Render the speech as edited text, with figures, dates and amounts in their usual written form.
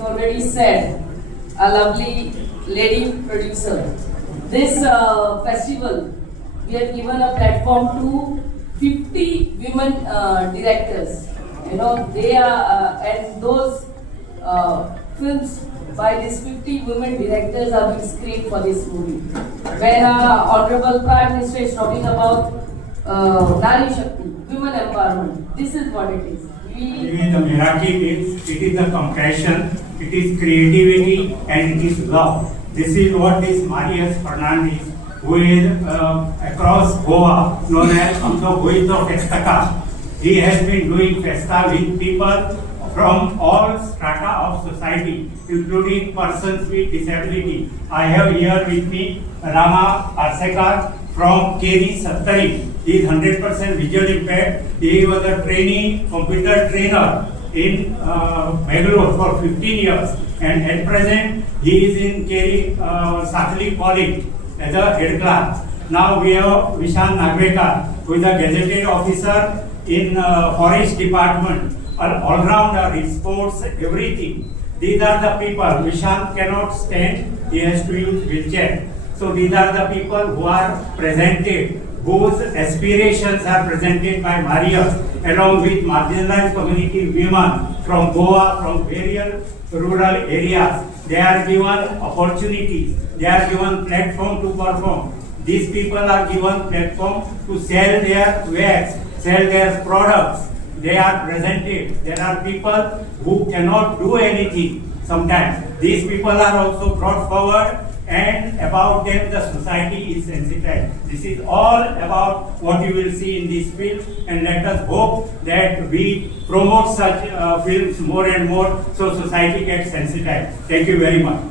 Already said, a lovely lady producer. This festival, we have given a platform to 50 women directors. You know, they are, and those films by these 50 women directors are being screened for this movie. When Honorable Prime Minister is talking about Nari Shakti, women empowerment, this is what it is. The Meraki means it is the compassion, it is creativity, and it is love. This is what this Marius Fernandez, who is across Goa, known as Amto Goit of Estaka. He has been doing festa with people from all strata of society, including persons with disability. I have here with me Rama Arsekar from KD Sattari. He is 100% visual impaired. He was a trainee computer trainer in Bangalore for 15 years, and at present he is in KD Sathali College as a head class. Now we have Vishan Nagvekar, who is a gazetted officer in forest department, all-rounder in sports, everything. These are the people. Vishan cannot stand, he has to use wheelchair. So these are the people who are presented, whose aspirations are presented by Marius, along with marginalized community women from Goa, from various rural areas. They are given opportunities, they are given platform to perform. These people are given platform to sell their wares, sell their products. They are presented. There are people who cannot do anything sometimes. These people are also brought forward, and about them the society is sensitized. This is all about what you will see in this film, and let us hope that we promote such films more and more so society gets sensitized. Thank you very much.